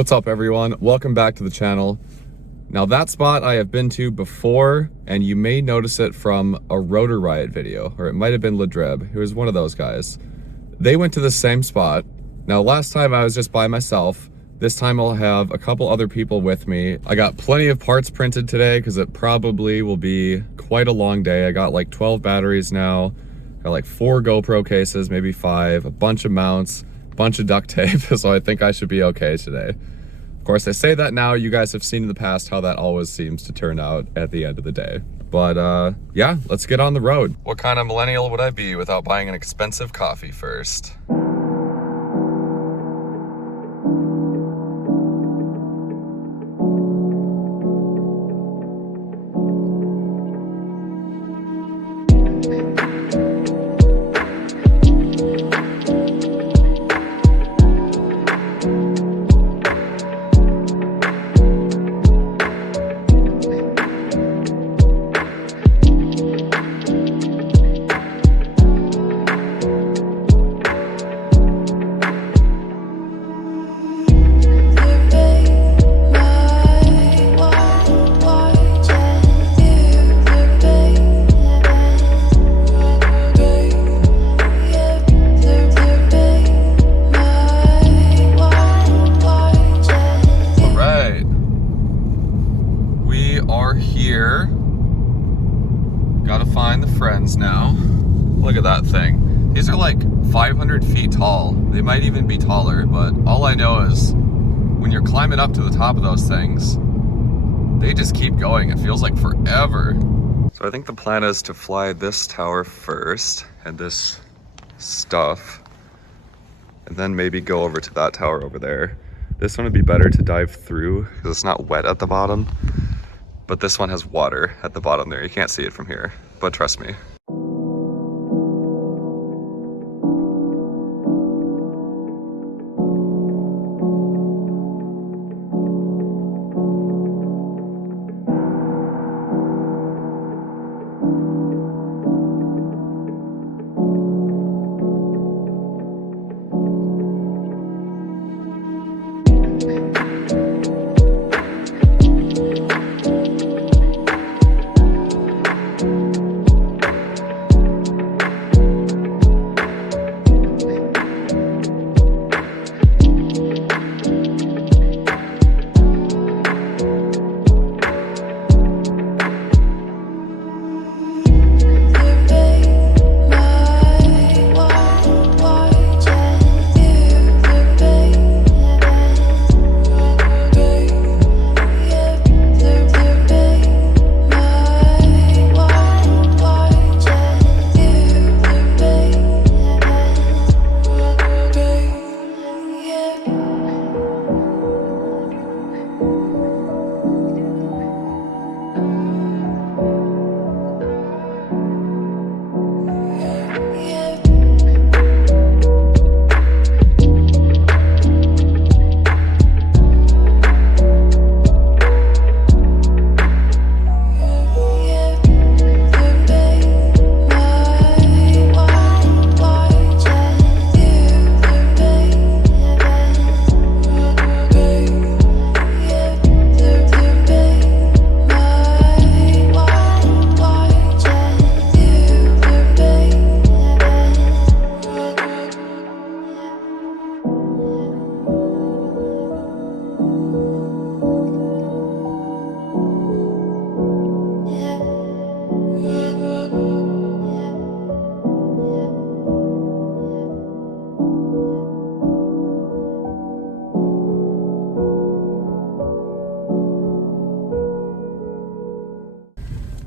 What's up everyone? Welcome back to the channel. Now that spot I have been to before, and you may notice it from a Rotor Riot video, or it might have been Ladreb, who was one of those guys. They went to the same spot. Now last time I was just by myself. This time I'll have a couple other people with me. I got plenty of parts printed today because it probably will be quite a long day. I got like 12 batteries now, got like 4 GoPro cases, maybe 5, a bunch of mounts, bunch of duct tape, so I think I should be okay today. Of course, I say that now. You guys have seen in the past how that always seems to turn out at the end of the day. But yeah, let's get on the road. What kind of millennial would I be without buying an expensive coffee first? Now look at that thing. These are like 500 feet tall. They might even be taller, but all I know is when you're climbing up to the top of those things, they just keep going. It feels like forever. So I think the plan is to fly this tower first and this stuff, and then maybe go over to that tower over there. This one would be better to dive through because it's not wet at the bottom, but this one has water at the bottom there. You can't see it from here, but trust me.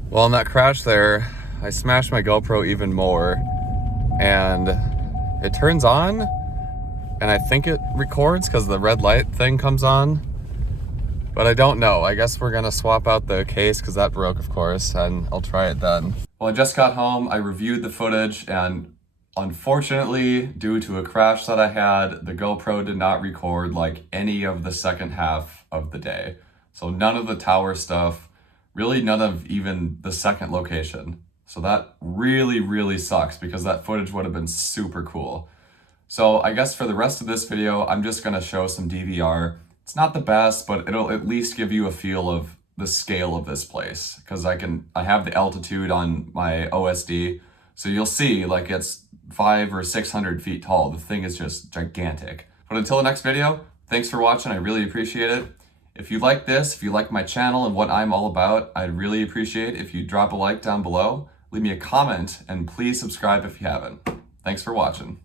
Well, in that crash there, I smashed my GoPro even more, and it turns on, and I think it records because the red light thing comes on, but I don't know. I guess we're gonna swap out the case because that broke, of course, and I'll try it then. Well, I just got home, I reviewed the footage, and unfortunately, due to a crash that I had, the GoPro did not record like any of the second half of the day. So none of the tower stuff, really none of even the second location. So that really sucks because that footage would have been super cool. So I guess for the rest of this video, I'm just gonna show some DVR It's not the best, but it'll at least give you a feel of the scale of this place, because I have the altitude on my OSD, so you'll see like it's 500 or 600 feet tall. The thing is just gigantic. But until the next video, thanks for watching. I really appreciate it. If you like this, if you like my channel and what I'm all about, I'd really appreciate if you drop a like down below, leave me a comment, and please subscribe if you haven't. Thanks for watching.